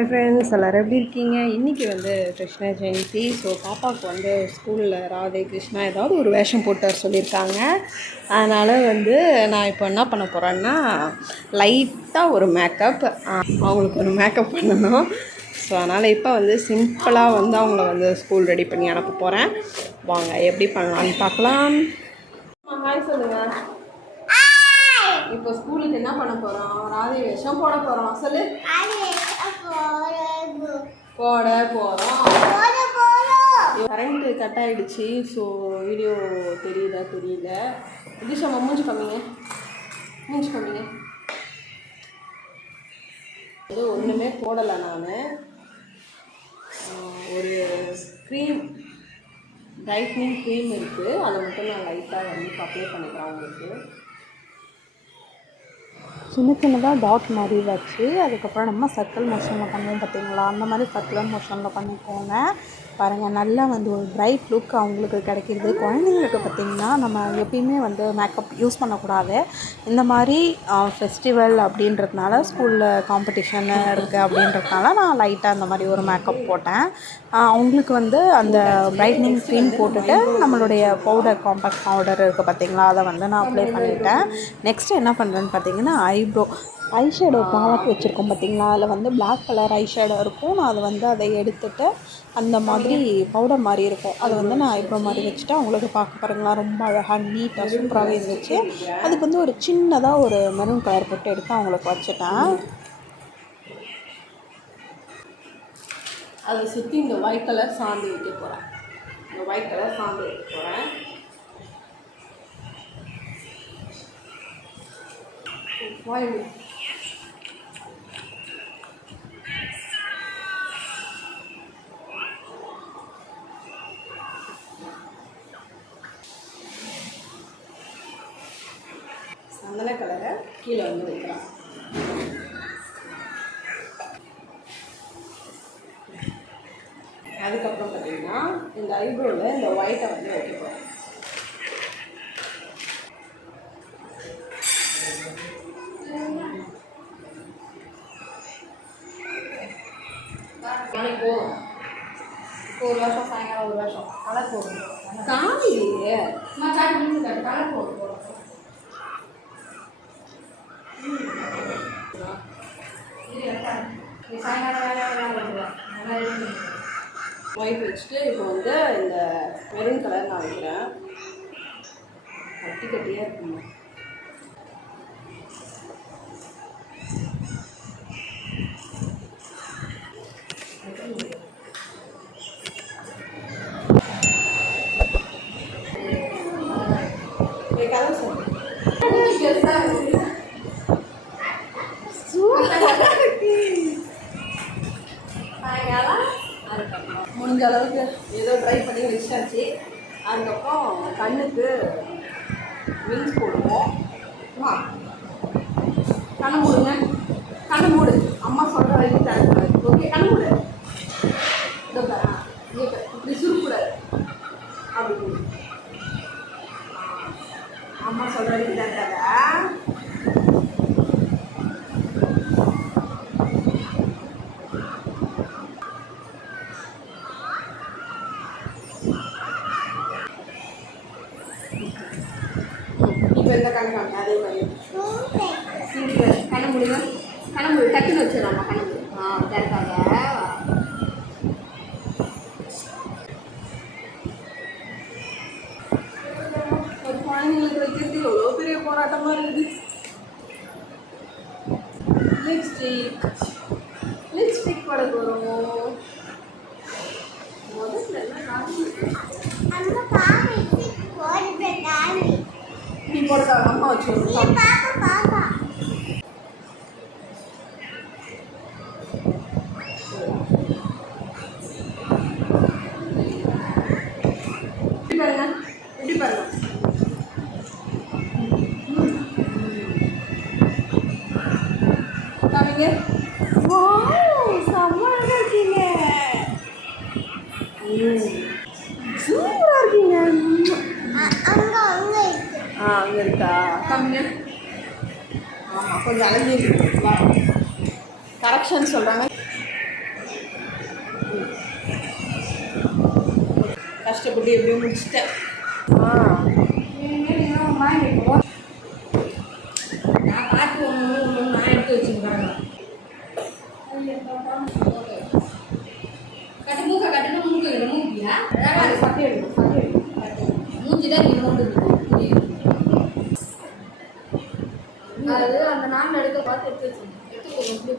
Hi friends எல்லோரும் எப்படி இருக்கீங்க? இன்றைக்கி வந்து கிருஷ்ண ஜெயந்தி. ஸோ பாப்பாவுக்கு வந்து ஸ்கூலில் ராதே கிருஷ்ணா ஏதாவது ஒரு வேஷம் போட்டு வர சொல்லியிருக்காங்க. அதனால் வந்து நான் இப்போ என்ன பண்ண போகிறேன்னா லைட்டாக ஒரு மேக்கப் அவங்களுக்கு ஒரு மேக்கப் பண்ணணும். ஸோ அதனால் இப்போ வந்து சிம்பிளாக வந்து அவங்கள வந்து ஸ்கூல் ரெடி பண்ணி அனுப்ப போகிறேன் வாங்க எப்படி பண்ணலான்னு பார்க்கலாம். ஹாய் சொல்லுங்கள் இப்போ ஸ்கூலுக்கு என்ன பண்ண போகிறோம் ராதே வேஷம் போட போகிறோம் சொல்லு. போட போகிறோம் கரண்ட் கட் ஆகிடுச்சு ஸோ வீடியோ தெரியுதா தெரியல. திஷா மூஞ்சி கம்மிங்க மூஞ்சி கம்மிங்க இது ஒன்றுமே போடலை நான். ஒரு க்ரீம் டைட்னிங் க்ரீம் இருக்குது அதை மட்டும் நான் லைட்டாக வந்து அப்ளை பண்ணிக்கிறேன் உங்களுக்கு. சின்ன சின்னதாக டாட் மாதிரி வச்சு அதுக்கப்புறம் நம்ம சர்க்கிள் மோஷனில் பண்ணுவோம் பார்த்தீங்களா அந்த மாதிரி சர்க்குலர் மோஷனில் பண்ணிக்கோங்க. பாருங்கள் நல்லா வந்து ஒரு பிரைட் லுக் அவங்களுக்கு கிடைக்கிது குழந்தைங்களுக்கு பார்த்திங்கன்னா நம்ம எப்பயுமே வந்து மேக்கப் யூஸ் பண்ணக்கூடாது. இந்த மாதிரி ஃபெஸ்டிவல் அப்படின்றதுனால ஸ்கூலில் காம்படிஷன் இருக்குது அப்படின்றதுனால நான் லைட்டாக அந்த மாதிரி ஒரு மேக்கப் போட்டேன். அவங்களுக்கு வந்து அந்த பிரைட்னிங் க்ரீம் போட்டுட்டு நம்மளுடைய பவுடர் காம்பேக்ட் பவுடர் இருக்குது பார்த்திங்களா அதை வந்து நான் அப்ளை பண்ணிட்டேன். நெக்ஸ்ட் என்ன பண்ணுறேன்னு பார்த்தீங்கன்னா ஐப்ரோ ஐ ஷேடோ வச்சுருக்கோம் பார்த்தீங்களா அதில் வந்து பிளாக் கலர் ஐ இருக்கும். நான் அதை வந்து அதை எடுத்துட்டு அந்த மாதிரி பவுடர் மாதிரி இருக்கும். அதை வந்து நான் ஐப்ரோ மாதிரி வச்சுட்டு அவங்களுக்கு பார்க்க பாருங்களா ரொம்ப அழகாக நீட்டாக சூப்பராகவே இருந்துச்சு. அதுக்கு வந்து ஒரு சின்னதாக ஒரு மெரூன் கலர் போட்டு எடுத்து அவங்களுக்கு வச்சுட்டேன். அதை சுற்றி இந்த ஒயிட் கலர் சாந்து வைக்க போகிறேன் இந்த ஒயிட் கலர் சாந்து வைக்க போகிறேன் வாயில் அதுக்கப்புறம் பார்த்தீங்கன்னா இந்த ஐப்ரோவில் இந்த ஒயிட்டை வந்து வைக்க போகிறேன் நாளைக்கு போதும். இப்போ ஒரு வருஷம் சாயங்காலம் ஒரு வருஷம். கலர் போடும் காமிலையே கலர் போடும் ஒயிட் வச்சுட்டு இப்போ வந்து இந்த மெரூன் கலர் நான் வைக்கிறேன். கட்டி கட்டியாக இருக்குங்க கலர் முடிஞ்ச அளவுக்கு ஏதோ ட்ரை பண்ணி வச்சாச்சு அதுக்கப்புறம் கண்ணுக்கு விங்ஸ் போடுவோம் வா கண்ணை மூடுங்க கண்ணை மூடு அம்மா சொல்கிற வரைக்கும் தரக்கூடாது ஓகே கண்ணை மூடு இதோ இப்படி சுருக்கூடாது அப்படி அம்மா சொல்கிற வரைக்கும் தரக்காத இப்போ கண்ணு அதே மாதிரி சிங்கிள் கண்ண முடியுமா முடியும் டக்குன்னு வச்சிடலாமா கண்ணு முடியும் ஆ கரெக்டாக 你爸爸爸爸。ஆ அங்கே இருக்கா? காமிங்க ஆ ஆமாம் கொஞ்சம் அலைஞ்சி கரெக்ஷன் சொல்கிறாங்க கஷ்டப்பட்டு எப்படியோ முடிச்சிட்டேன். ஆ. நான் பார்த்து ஒன்று ஒன்று நான் எடுத்து வச்சுக்கிறேன் கட்டு மூக்க கட்டுனா மூக்க மூக்கியா? மூஞ்சி தான் நீ கொண்டு அது அந்த நாள் எடுக்க பார்த்து எடுத்து வச்சுக்கணும் எடுத்து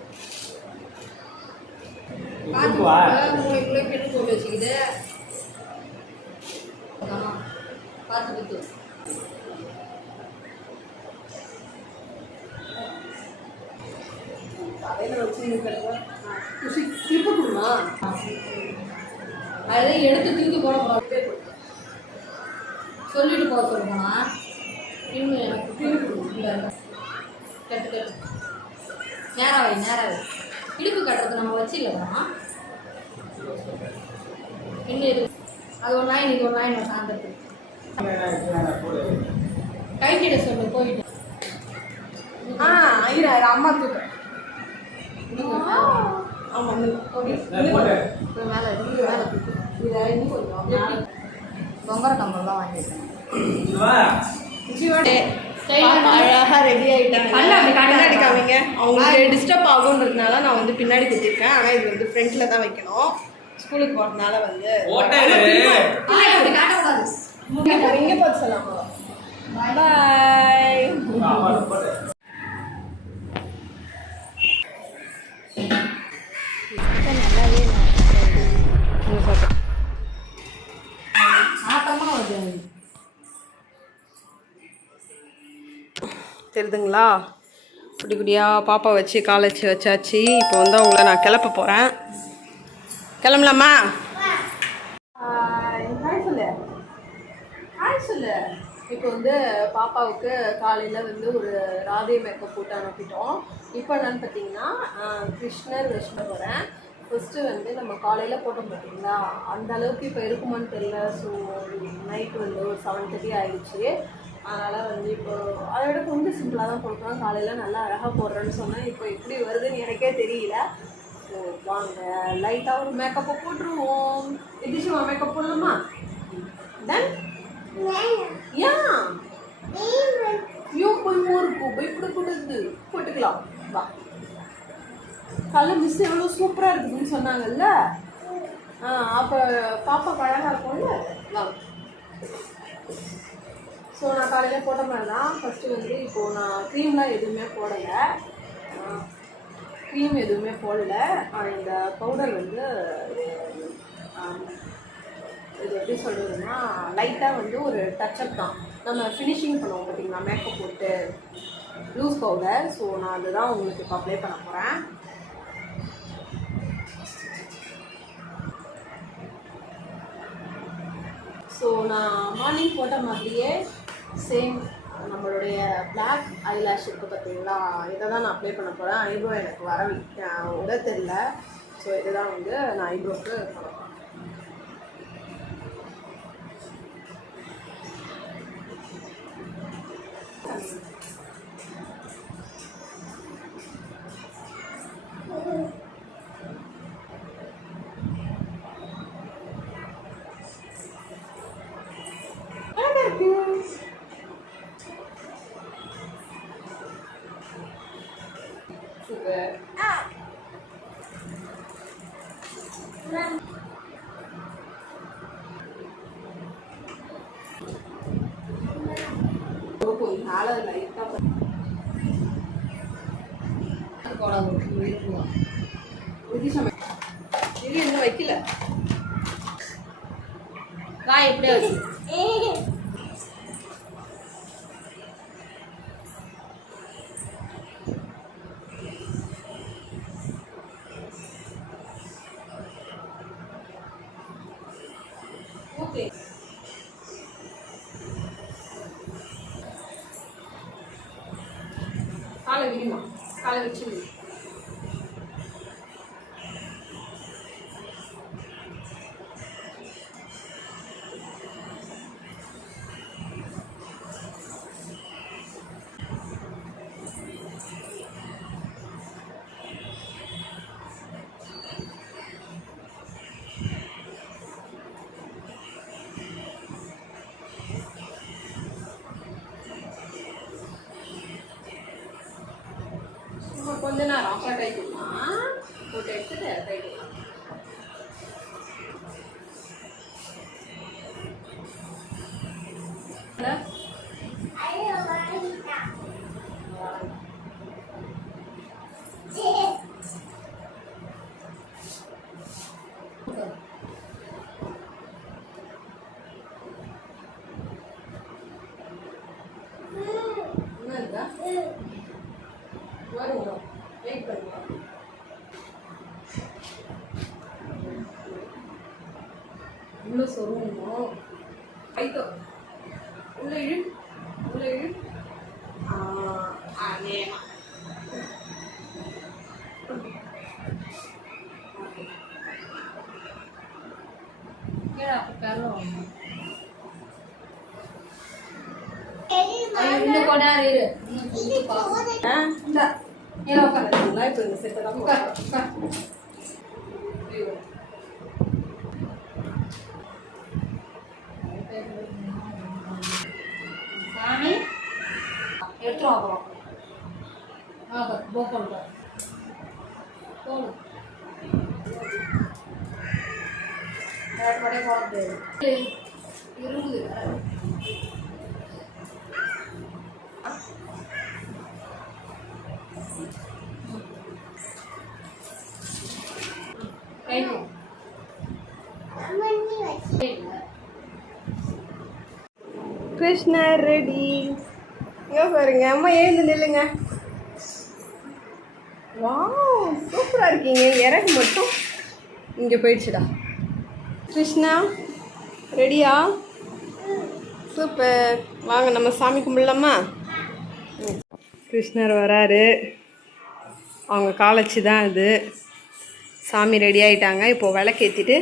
பார்த்து மூளைக்குள்ளே பெண்ணு போட்டு வச்சுக்கிது ஆ, பார்த்து குத்து தலையில் வச்சு இருக்கிறத குஷி திருப்ப கொடுமா? அதை எடுத்து தூக்கி போட போகிறோம் சொல்லிட்டு போக சொல்லுமா இன்னும் எனக்கு திருப்பி இல்லை கட்டு கட்டு. நேராக வை நேராக வை. இடுப்பு கட்டுறது நம்ம வச்சு இல்லைம்மா இன்னும் அது ஒரு நாய் இது ஒரு நாய் நான் சாயந்தரத்துக்கு கை கிட்ட சொல்லு போயிட்டு. ஆ ஐயா அம்மா தூக்க. பொங்கர கம்பல் தான் வாங்கியிருக்கேன் அழகா ரெடி ஆயிட்டாங்க. பல்ல அப்படி காட்டாத. பின்னாடி காமிங்க. அவங்களுக்கு டிஸ்டர்ப் ஆகுன்றதுனால நான் வந்து பின்னாடி குத்திருக்கேன் ஆனால் இது வந்து ஃப்ரண்ட்ல தான் வைக்கணும். ஸ்கூலுக்கு போகிறதுனால வந்து. இங்கே பார்த்து சொல்லலாமா. பாய் தெரியுதுங்களா குடி குடியாக பாப்பா வச்சு காலச்சு வச்சாச்சு. இப்போ வந்து அவங்கள நான் கிளப்ப போகிறேன் கிளம்பலாமா? இப்போ வந்து பாப்பாவுக்கு காலையில் வந்து ஒரு ராதே மேக்கப் போட்டு அனுப்பிட்டோம். இப்போ என்னன்னு பார்த்தீங்கன்னா கிருஷ்ணர் வச்சுட்டு போகிறேன் ஃபஸ்ட்டு வந்து நம்ம காலையில் போட்டோம் பார்த்தீங்களா அந்த அளவுக்கு இப்போ இருக்குமான்னு தெரியல. ஸோ நைட் வந்து ஒரு செவன் தேர்ட்டி ஆயிடுச்சு. அதனால் வந்து இப்போ அதை விட கொஞ்சம் சிம்பிளாக தான் போடுறோம் காலையில் நல்லா அழகாக போடுறேன்னு சொன்னேன் இப்போ எப்படி வருதுன்னு எனக்கே தெரியல. ஸோ வாங்க லைட்டாக ஒரு மேக்கப்பை போட்டுருவோம். எதிர்ச்சிமா மேக்கப் போடலாமா? டன் ஏன் ஐயோ பயமா இருக்கும் பயப்படக்கூடாது போட்டுக்கலாம். வா. கலர் மிஸ் எவ்வளோ சூப்பராக இருக்குதுன்னு சொன்னாங்கல்ல? ஆ அப்போ பாப்பா அழகாக இருக்கும்ல? ஸோ நான் காலையில் போட்ட மாதிரி தான் ஃபஸ்ட்டு வந்து இப்போது நான் க்ரீம்லாம் எதுவுமே போடலை. க்ரீம் எதுவுமே போடலை. இந்த பவுடர் வந்து இது எப்படி சொல்கிறதுன்னா லைட்டாக வந்து ஒரு டச்சப் தான். நம்ம ஃபினிஷிங் பண்ணுவோம் பார்த்தீங்களா? மேக்கப் போட்டு லூஸ் பவுடர் ஸோ நான் அதுதான் உங்களுக்கு இப்போ அப்ளை பண்ண போகிறேன் மார்னிங் போட்ட மாதிரியே சேம் நம்மளுடைய பிளாக் ஐலாஷ் இருக்குது பார்த்தீங்களா? இதை தான் நான் அப்ளை பண்ண போகிறேன் ஐப்ரோ எனக்கு வர வி- தெரில ஸோ இதுதான் வந்து நான் ஐப்ரோக்கு கொஞ்சம் நாள லைட்டாக இருக்குதான் விதிசமை இது இன்னும் வைக்கல. காய் எப்படியா வச்சு ஓகே காலை வச்சு விடு. கொஞ்ச நேரம் அப்புறம் உள்ள சொருகணும் கைத்தோ உள்ள இழு உள்ள இழு. இன்னும் இரு. ஆ, இந்தா. இப்போ உட்கார். உட்கார். சாமி? எடுத்துரும் அப்புறம் ஆ போக்கல் போகணும் முடியாது கை கிருஷ்ணர் ரெடி. இங்கே பாருங்க அம்மா எழுந்து நில்லுங்க. வா சூப்பராக இருக்கீங்க. இறகு மட்டும் இங்கே போயிடுச்சுடா. கிருஷ்ணா ரெடியா? சூப்பர். வாங்க நம்ம சாமி கும்பிடலாமா? கிருஷ்ணர் வராரு. அவங்க காலச்சு தான் இது சாமி ரெடி ஆகிட்டாங்க இப்போது விளக்கேற்றிட்டு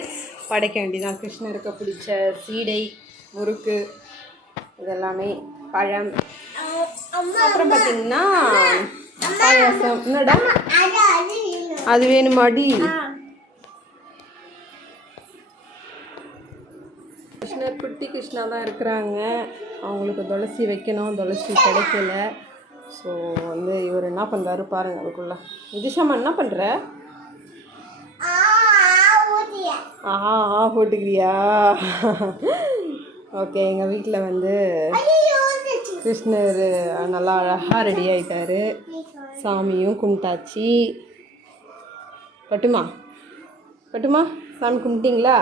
படைக்க வேண்டியதான் கிருஷ்ணருக்கு பிடிச்ச சீடை முறுக்கு இதெல்லாமே பழம். அப்புறம் பார்த்தீங்கன்னா பாயாசம். என்னடா? அது வேணுமாடி? கிருஷ்ணர் குட்டி கிருஷ்ணா தான் இருக்கிறாங்க. அவங்களுக்கு துளசி வைக்கணும். துளசி கிடைக்கல. ஸோ வந்து இவர் என்ன பண்ணுறாரு பாருங்க அதுக்குள்ள. விதிஷாமா என்ன பண்ணுற ஆ ஆ போட்டுக்கிறியா? ஓகே எங்கள் வீட்டில் வந்து கிருஷ்ணர் நல்லா அழகாக ரெடி ஆயிட்டாரு. சாமியும் கும்பிட்டாச்சு. கட்டுமா கட்டுமா சாமி கும்பிட்டீங்களா?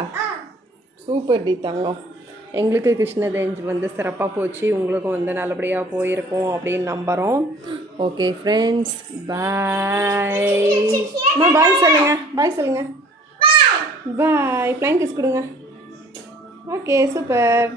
சூப்பர் டி தங்கம். எங்களுக்கு கிருஷ்ண ஜெயந்தி வந்து சிறப்பாக போச்சு. உங்களுக்கும் வந்து நல்லபடியாக போயிருக்கோம் அப்படின்னு நம்புகிறோம் ஓகே ஃப்ரெண்ட்ஸ் பாய் அம்மா பாய் சொல்லுங்க. பாய் சொல்லுங்க. பாய் பிளைன் கிஸ் கொடுங்க. Okay super